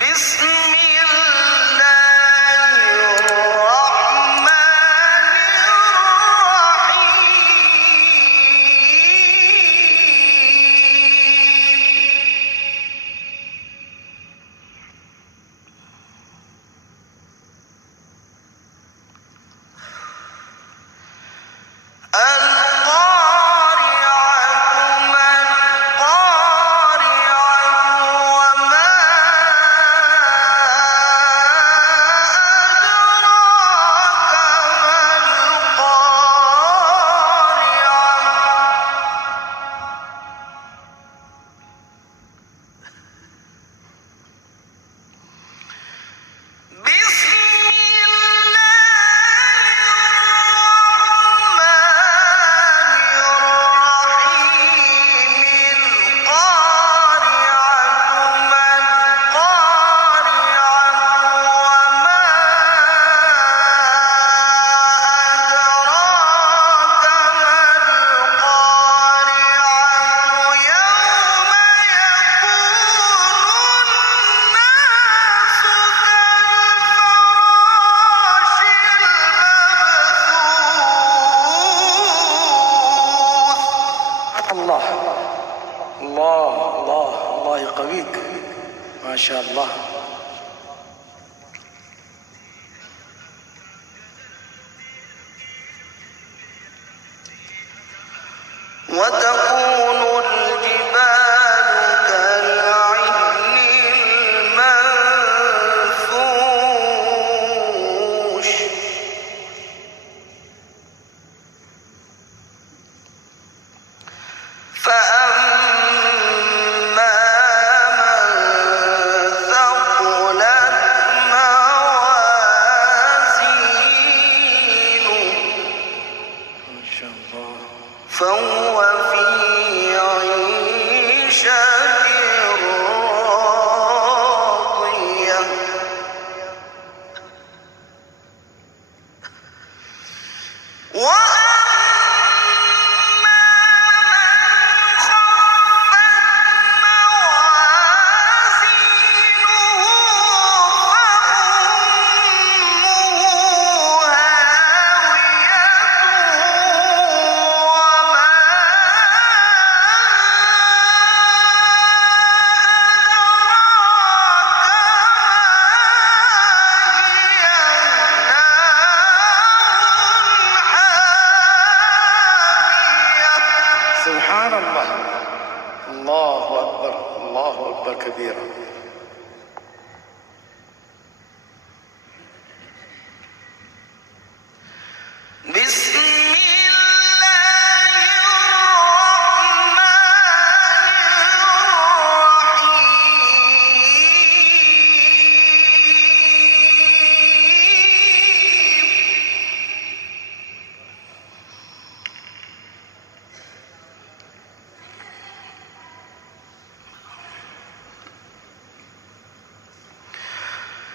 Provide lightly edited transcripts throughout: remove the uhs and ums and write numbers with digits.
بسم الله الرحمن الرحيم. الله الله الله الله يقويك ما شاء الله. وتكون الجبال كالعهن المنفوش فأما من ثقلت موازينه ما شاء الله فهو في عيشة راضية سبحان الله. الله أكبر الله أكبر كبيرا. بسم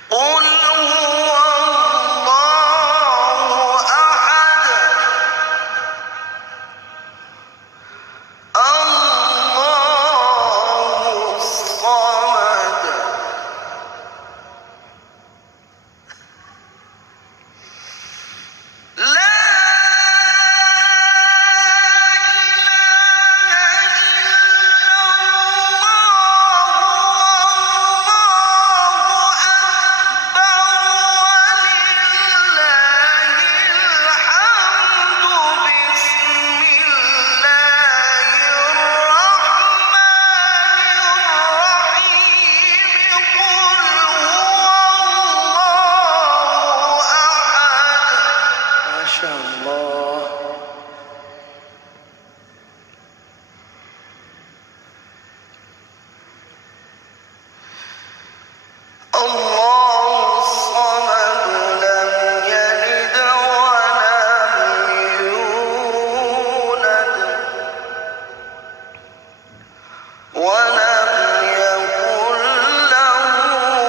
قل هو الله أحد الله الصمد لا ولم يكن له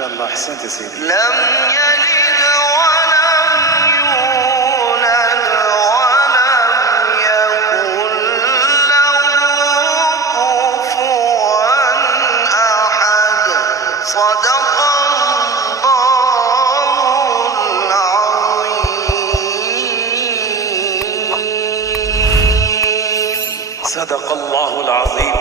شاء الله، أحسنت يا سيدي. لم يلد ولم يولد ولم يكن له كفوا أحد. صدق الله العظيم. صدق الله العظيم.